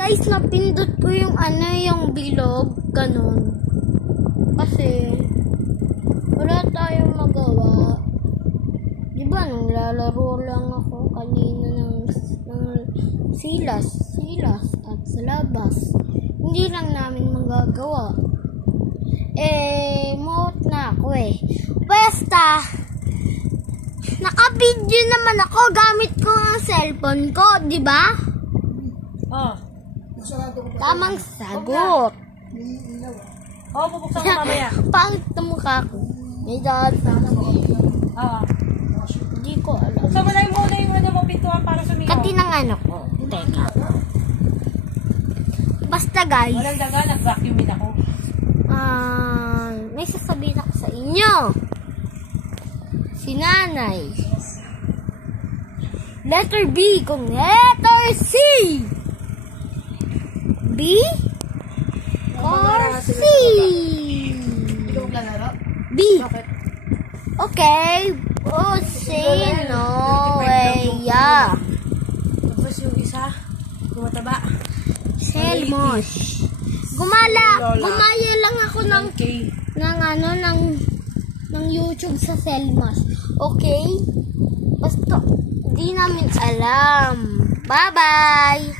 Guys, napindot ko yung yung bilog, ganun. Kasi, wala tayong magawa. Diba, nung lalaro lang ako kanina ng silas at sa labas. Hindi lang namin magagawa. Mot na ako Basta, naka-video naman ako gamit ko ang cellphone ko, diba? Oh. Tamang sagot. Bubuksan ko mamaya. Pangit na mukha ko. May dad. Hindi ko alam. Buksan mo na yung muna yung pintuan para sumigaw. Kati ng ko. Teka. Basta guys. Walang daga, nag-vacuumin ako. May sasabihin ako sa inyo. Si nanay. Letter B kung letter C. B or C? B. Okay. No way. Tapos yung isa, tumataba. Selmos. Gumaya lang ako ng YouTube sa Selmos. Okay? Basta, di namin alam. Bye-bye!